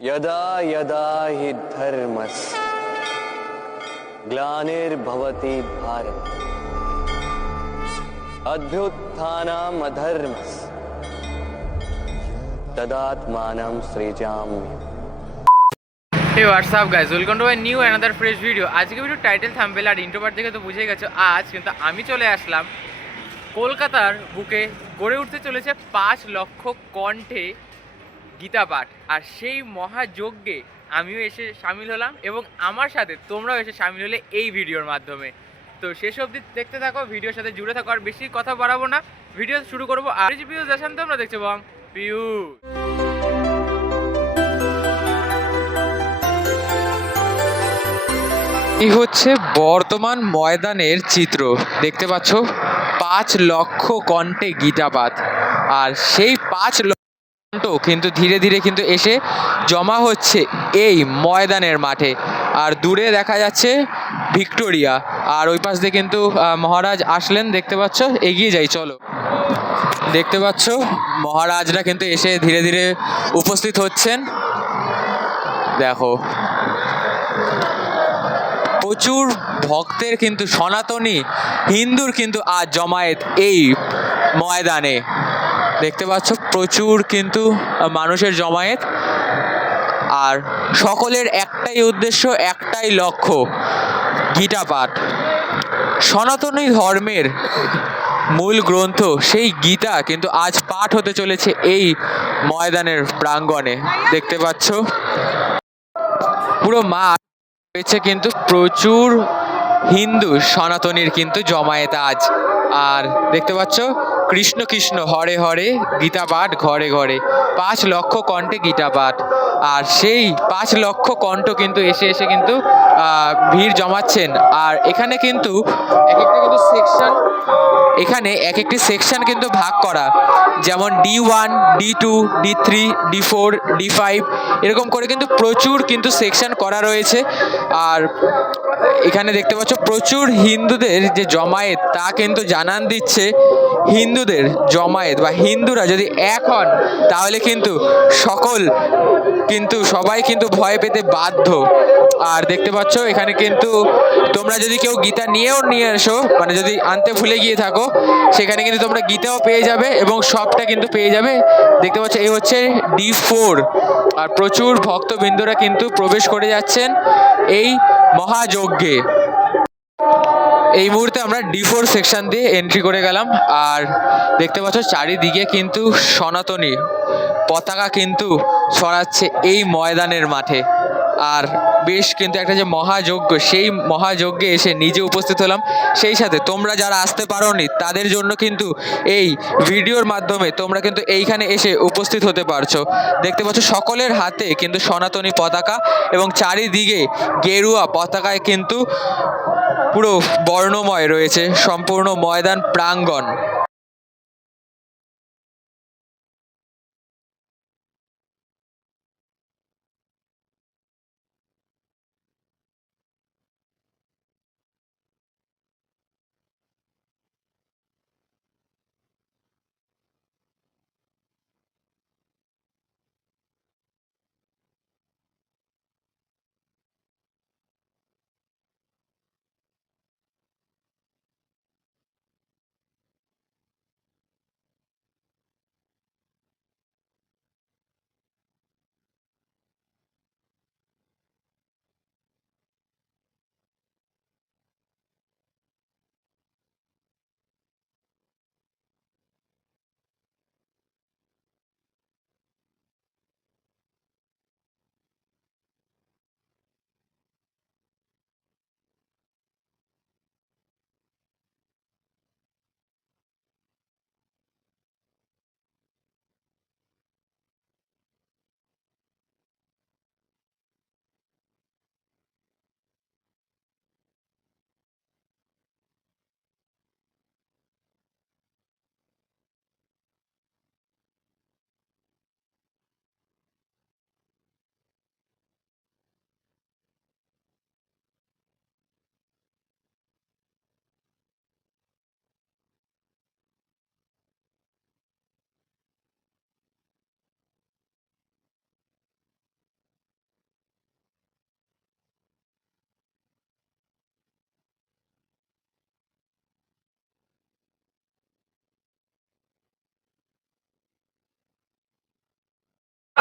यदा यदा हि धर्मस्य ग्लानिर्भवति Bharat अभ्युत्थानम् अधर्मस्य तदात्मानं सृजाम्यहम् hey WhatsApp guys welcome to my new another fresh video আজকে ভিডিও টাইটেল থাম্বেল আর ইন্ট্রোপার দেখে তো বুঝেই গেছো আজ কিন্তু আমি চলে আসলাম কলকাতার বুকে গড়ে উঠতে চলেছে পাঁচ লক্ষ কণ্ঠে গীতা পাঠ। আর সেই মহাযজ্ঞে আমিও এসে সামিল হলাম এবং আমার সাথে তোমরাও এসে সামিল হলে এই ভিডিওর মাধ্যমে। তো শেষ অবধি দেখতে থাকো, ভিডিওর সাথে জুড়ে থাকো, আর বেশি কথা বাড়াবো না। ভিডিও শুরু করব আর পিউ দেশান তোমরা দেখছ বং পিউ এই হচ্ছে বর্তমান ময়দানের চিত্র। দেখতে পাচ্ছ, পাঁচ লক্ষ কণ্ঠে গীতাপাত আর সেই পাঁচ কিন্তু ধীরে ধীরে কিন্তু এসে জমা হচ্ছে এই ময়দানের মাঠে। আর দূরে দেখা যাচ্ছে ভিক্টোরিয়া। আর ওই পাশ দিয়ে কিন্তু মহারাজ আসলেন, দেখতে পাচ্ছ? এগিয়ে যাই, চলো। দেখতে পাচ্ছ? মহারাজরা কিন্তু এসে ধীরে ধীরে উপস্থিত হচ্ছেন। দেখো। প্রচুর ভক্তের কিন্তু সনাতনী হিন্দুর কিন্তু আজ জমায়েত এই ময়দানে। দেখতে পাচ্ছ, প্রচুর কিন্তু মানুষের জমায়েত। আর সকলের একটাই উদ্দেশ্য, একটাই লক্ষ্য, গীতা পাঠ। সনাতনী ধর্মের মূল গ্রন্থ, সেই গীতা কিন্তু আজ পাঠ হতে চলেছে এই ময়দানের প্রাঙ্গণে। দেখতে পাচ্ছ, পুরো মাঠ রয়েছে কিন্তু প্রচুর হিন্দু সনাতনীর কিন্তু জমায়েত আজ। আর দেখতে পাচ্ছ কৃষ্ণ কৃষ্ণ হরে হরে গীতা পাঠ ঘরে ঘরে। পাঁচ লক্ষ কণ্ঠে গীতা পাঠ আর সেই পাঁচ লক্ষ কণ্ঠ কিন্তু এসে এসে কিন্তু ভিড় জমাচ্ছেন। আর এখানে কিন্তু এক একটা কিন্তু সেকশন এখানে এক একটি সেকশন কিন্তু ভাগ করা। যেমন D one D two D three D four D five এরকম করে কিন্তু প্রচুর কিন্তু সেকশন করা রয়েছে। আর এখানে দেখতে পাচ্ছ প্রচুর হিন্দুদের যে জমায়েত, তা কিন্তু জানান দিচ্ছে হিন্দুদের জমায়েত বা হিন্দুরা যদি এক হন, তাহলে কিন্তু সকল কিন্তু সবাই কিন্তু ভয় পেতে বাধ্য। আর দেখতে পাচ্ছ এখানে কিন্তু তোমরা যদি কেউ গীতা নিয়েও নিয়ে এসো মানে যদি আনতে ভুলে গিয়ে থাকো সেখানে কিন্তু তোমরা গীতাও পেয়ে যাবে এবং সবটা কিন্তু পেয়ে যাবে। দেখতে পাচ্ছ, এই হচ্ছে ডি ফোর আর প্রচুর ভক্তবৃন্দরা কিন্তু প্রবেশ করে যাচ্ছেন এই মহাযজ্ঞে। এই মুহূর্তে আমরা ডি ফোর সেকশন দিয়ে এন্ট্রি করে গেলাম। আর দেখতে পাচ্ছ, চারিদিকে কিন্তু সনাতনী পতাকা কিন্তু ছড়াচ্ছে এই ময়দানের মাঠে। আর বেশ কিন্তু একটা যে মহাযজ্ঞ, সেই মহাযজ্ঞে এসে নিজে উপস্থিত হলাম। সেই সাথে তোমরা যারা আসতে পারোনি, তাদের জন্য কিন্তু এই ভিডিওর মাধ্যমে তোমরা কিন্তু এইখানে এসে উপস্থিত হতে পারছ। দেখতে পাচ্ছ, সকলের হাতে কিন্তু সনাতনী পতাকা এবং চারিদিকে গেরুয়া পতাকায় কিন্তু পুরো বর্ণময় রয়েছে, সম্পূর্ণ ময়দান প্রাঙ্গণ।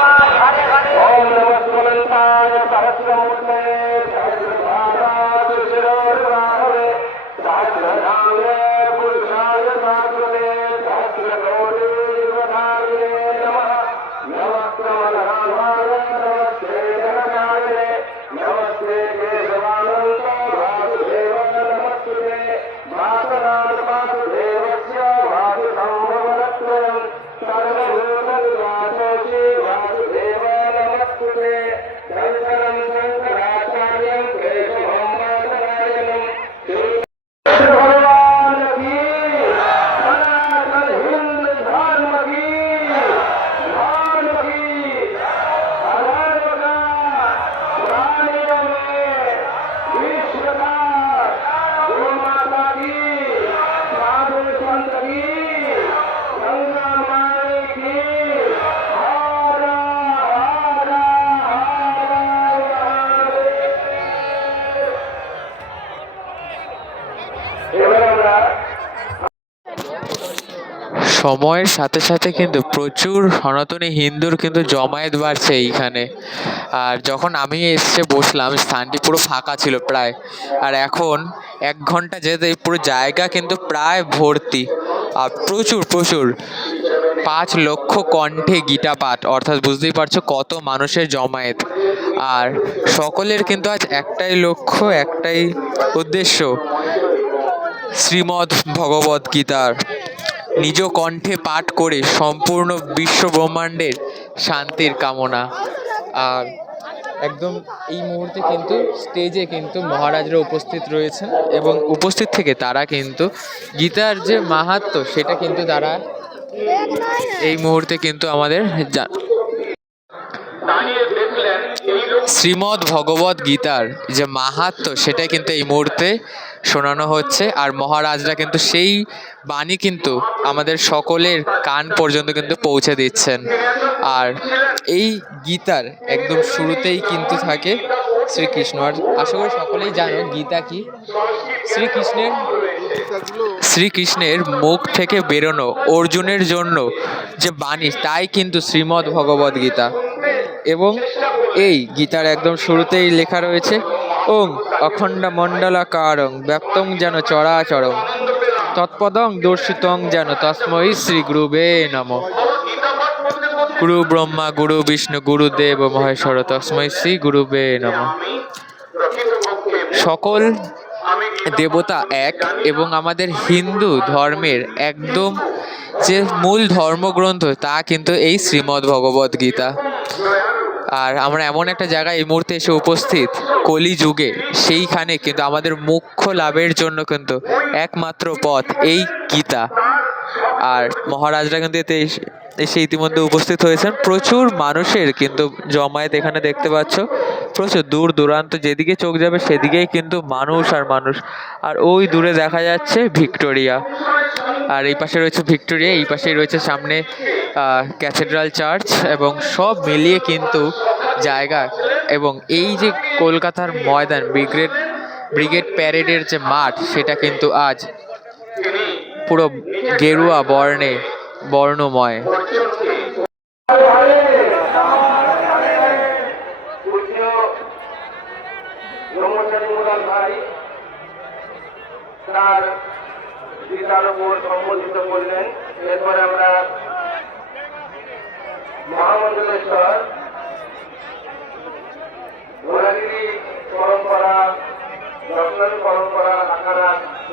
hari সময়ের সাথে সাথে কিন্তু প্রচুর সনাতনী হিন্দুর কিন্তু জমায়েত বাড়ছে এইখানে। আর যখন আমি এসে বসলাম, স্থানটি পুরো ফাঁকা ছিল প্রায়। আর এখন এক ঘণ্টা যেতে পুরো জায়গা কিন্তু প্রায় ভর্তি। আর প্রচুর প্রচুর। পাঁচ লক্ষ কণ্ঠে গীতা পাঠ, অর্থাৎ বুঝতেই পারছ কত মানুষের জমায়েত। আর সকলের কিন্তু আজ একটাই লক্ষ্য, একটাই উদ্দেশ্য, শ্রীমদ্ ভগবদ গীতার। নিজ কণ্ঠে পাঠ করে সম্পূর্ণ বিশ্ব ব্রহ্মাণ্ডের শান্তির কামনা। আর একদম এই মুহূর্তে কিন্তু স্টেজে কিন্তু মহারাজরা উপস্থিত রয়েছেন এবং উপস্থিত থেকে তারা কিন্তু গীতার যে মাহাত্ম্য সেটা কিন্তু তারা এই মুহূর্তে কিন্তু আমাদের শ্রীমদ্ ভগবত গীতার যে মাহাত্ম্য সেটা কিন্তু এই মুহূর্তে শোনানো হচ্ছে, আর মহারাজরা কিন্তু সেই বাণী কিন্তু আমাদের সকলের কান পর্যন্ত কিন্তু পৌঁছে দিচ্ছেন। আর এই গীতার একদম শুরুতেই কিন্তু থাকে শ্রীকৃষ্ণ। আর আশা করি সকলেই জানো গীতা কি? শ্রীকৃষ্ণের শ্রীকৃষ্ণের মুখ থেকে বেরোনো অর্জুনের জন্য যে বাণী, তাই কিন্তু শ্রীমদ্ ভগবদ গীতা। এবং এই গীতার একদম শুরুতেই লেখা রয়েছে ওং অখণ্ড মণ্ডলাকারং ব্যক্তং যেন চরাচরং তৎপদং দর্শিতং যেন তস্মৈ শ্রী গুরুবে নম। গুরু ব্রহ্মা, গুরু বিষ্ণু গুরুদেব মহেশ্বর, তস্মৈ শ্রী গুরুবে নম। সকল দেবতা এক এবং আমাদের হিন্দু ধর্মের একদম যে মূল ধর্মগ্রন্থ তা কিন্তু এই শ্রীমদ্ ভগবদ গীতা আর আমরা এমন একটা জায়গায় এই মুহূর্তে এসে উপস্থিত, কলিযুগে। সেইখানে কিন্তু আমাদের মুখ্য লাভের জন্য কিন্তু একমাত্র পথ এই গীতা। আর মহারাজরা কিন্তু এতে এসে- ইতিমধ্যে উপস্থিত হয়েছেন। প্রচুর মানুষের কিন্তু জমায়েত এখানে দেখতে পাচ্ছ। প্রচুর দূর দূরান্ত, যেদিকে চোখ যাবে সেদিকেই কিন্তু মানুষ আর মানুষ। আর ওই দূরে দেখা যাচ্ছে ভিক্টোরিয়া। আর এই পাশে রয়েছে ভিক্টোরিয়া, এই পাশেই রয়েছে সামনে ক্যাথেড্রাল চার্চ এবং সব মিলিয়ে কিন্তু জায়গা এবং এই যে কলকাতার ময়দান, ব্রিগেড ব্রিগেড প্যারেডের যে মাঠ, সেটা কিন্তু আজ পুরো গেরুয়া বর্ণে বর্ণময়।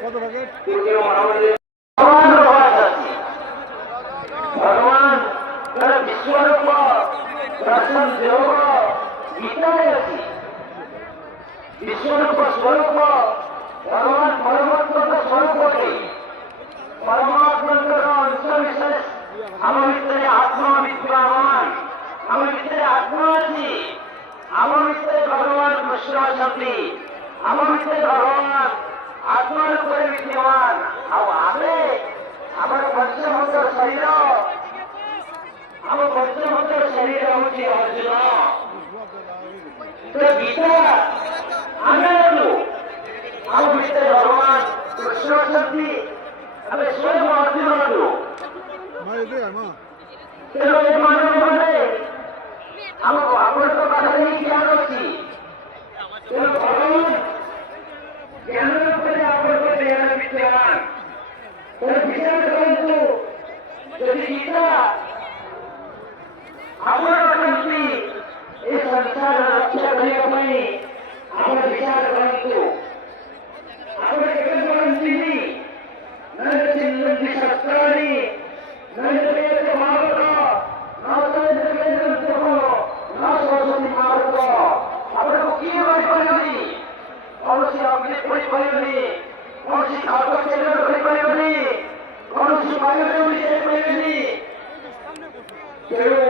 কত প্যাকেট বিষ্ণুরূপ স্বরূপ ভগবান পরমাত্মক স্বরূপ অটি পরমাত্মকর অংশ বিশেষ আমার ভিতরে আত্মা বিদ্যমান আমার ভিতরে আত্মা আছে। ଆମ ଭିତରେ ଭଗବାନ କୃଷ୍ଣ ଅଛନ୍ତି ଆମ ଭିତରେ ଭଗବାନ ଆତ୍ମା ରୂପରେ ବିଦ୍ୟମାନ ଆଉ ଆମେ ଆମର ପଞ୍ଚଭୂତ ଶରୀର ଆମ ପଞ୍ଚଭୂତ ଶରୀର ହେଉଛି ଅର୍ଜୁନ ତ ଗୀତା ଆମେ ହେଲୁ ଆମ ଭିତରେ ଭଗବାନ କୃଷ୍ଣ ଅଛନ୍ତି ଆମେ ସ୍ୱୟଂ ଅର୍ଜୁନ ହେଲୁ ତେଣୁ ଏ ମାନବ আমরা আমরা তো বাধা নিয়ে খেয়াল করছি? জ্ঞানের উপরে আপনার জ্ঞানের বিদ্যান বিচার কিন্তু যদি গীতা আপনার কিন্তু এই সংসার রক্ষা করিয়া পাই আমরা বিচার করন্তু আমরা কেবল ଅଗ୍ନି କରିପାରିବନି କୌଣସି ଖାଦ୍ୟ କେନ୍ଦ୍ର କରିପାରିବନି କୌଣସି ବାୟୁରେ ଉଡ଼ି ଯାଇପାରିବନି ତେଣୁ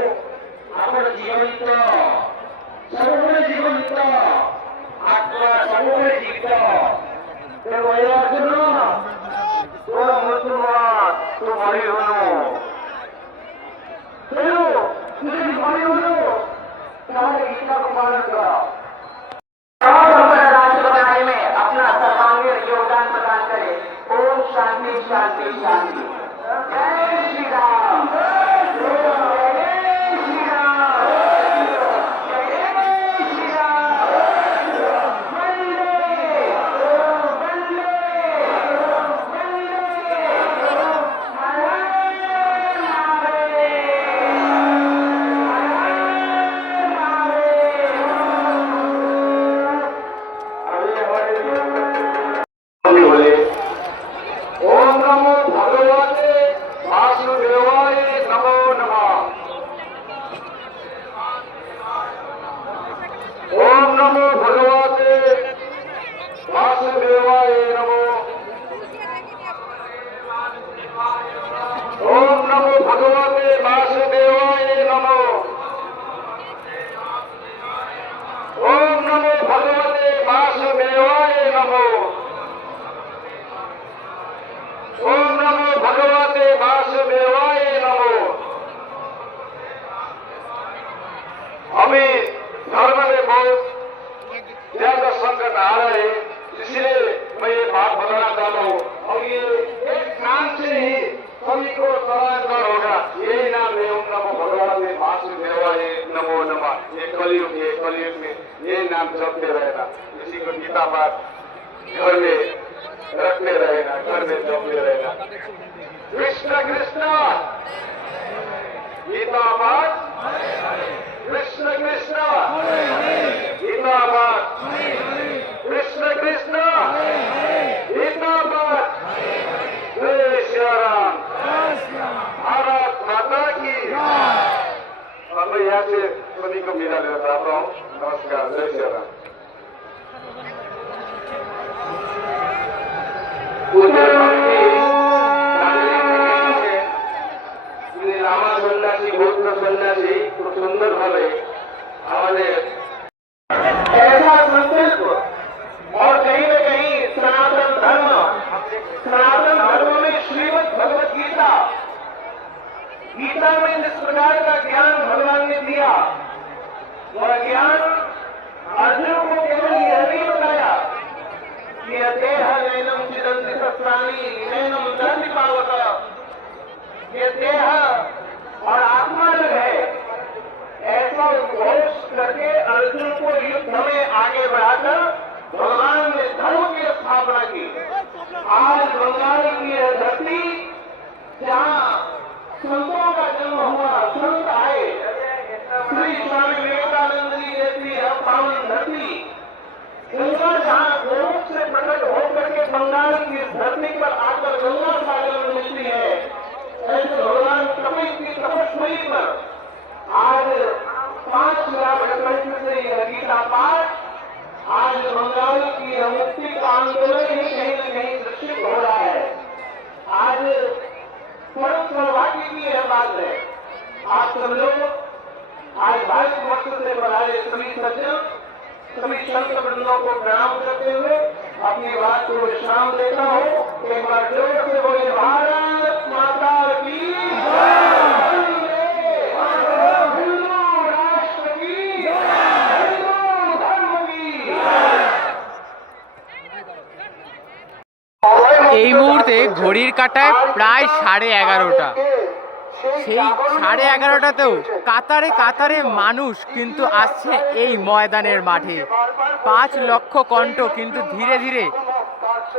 ओम नमो भगवते वासुदेवाय नमो। अभी धर्म में बहुत ज्यादा संकट आ रहे इसलिए ये बात बताना चाहता और ये एक नाम से ही सभी को तराकर होगा। यही नाम है ओम नमो नमो नमः। ये कलयुग ये कलयुग में ये नाम जपते इसी को गीता पाठ घर रखते रहेगा, घर में जपते रहेगा। कृष्ण कृष्ण! गीता पाठ कृष्ण कृष्ण! गीता पाठ कृष्ण कृष्ण! गीता पाठ जय श्री राम भारत माता की। अब मैं यहाँ से सभी को मिला लेना चाहता हूँ। नमस्कार, जय श्री Would आंदोलन ही कहीं न कहीं सुरक्षित हो रहा है आज परम सौभाग्य की यह बात है आप सब लोग आज भारत वर्ष से बनाए सभी सज्जन सभी संत वृंदों को प्रणाम करते हुए अपनी बात को विश्राम देता हूँ एक बार ज़ोर से बोले भारत माता की এই মুহূর্তে ঘড়ির কাটায় প্রায় সাড়ে এগারোটা। সেই সাড়ে এগারোটাতেও কাতারে কাতারে মানুষ কিন্তু আসছে এই ময়দানের মাঠে। পাঁচ লক্ষ কণ্ঠ কিন্তু ধীরে ধীরে,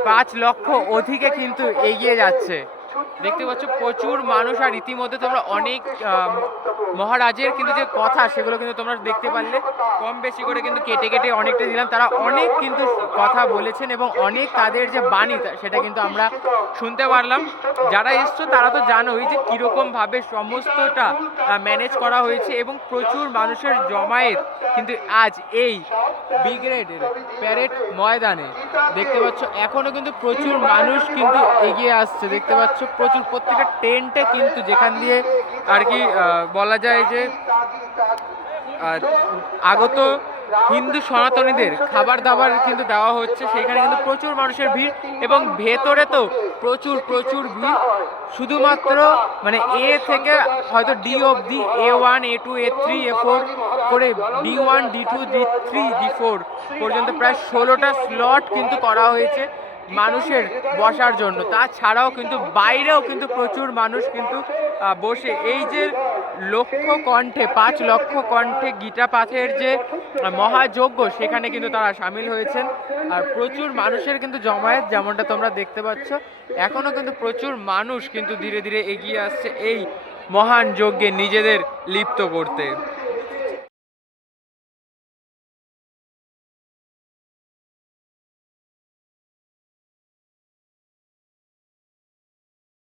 পাঁচ লক্ষ অধিকে কিন্তু এগিয়ে যাচ্ছে। দেখতে পাচ্ছ, প্রচুর মানুষ আর ইতিমধ্যে তোমরা অনেক মহারাজের কিন্তু যে কথা, সেগুলো কিন্তু তোমরা দেখতে পারলে। কম বেশি করে কিন্তু কেটে কেটে অনেকটা দিলাম। তারা অনেক কিন্তু কথা বলেছেন এবং অনেক তাদের যে বাণী সেটা কিন্তু আমরা শুনতে পারলাম। যারা এসছো, তারা তো জানোই যে কীরকম ভাবে সমস্তটা ম্যানেজ করা হয়েছে এবং প্রচুর মানুষের জমায়েত কিন্তু আজ এই ব্রিগেডের প্যারেড ময়দানে। দেখতে পাচ্ছ, এখনও কিন্তু প্রচুর মানুষ কিন্তু এগিয়ে আসছে। দেখতে পাচ্ছ প্রচুর প্রত্যেকটা টেন্টে কিন্তু যেখান দিয়ে আর কি বলা যায় যে আগত হিন্দু সনাতনীদের খাবার দাবার কিন্তু দেওয়া হচ্ছে। সেখানে কিন্তু প্রচুর মানুষের ভিড় এবং ভেতরে তো প্রচুর প্রচুর ভিড়। শুধুমাত্র মানে এ থেকে হয়তো ডি অবধি, A one, A two, A three, A four করে D one, D two, D three, D four পর্যন্ত প্রায় ষোলোটা স্লট কিন্তু করা হয়েছে। মানুষের বসার জন্য। তাছাড়াও কিন্তু বাইরেও কিন্তু প্রচুর মানুষ কিন্তু বসে। এই যে লক্ষ কণ্ঠে পাঁচ লক্ষ কণ্ঠে গীতা পাঠের যে মহাযজ্ঞ, সেখানে কিন্তু তারা সামিল হয়েছেন। আর প্রচুর মানুষের কিন্তু জমায়েত, যেমনটা তোমরা দেখতে পাচ্ছ। এখনও কিন্তু প্রচুর মানুষ কিন্তু ধীরে ধীরে এগিয়ে আসছে এই মহান যজ্ঞে নিজেদের লিপ্ত করতে।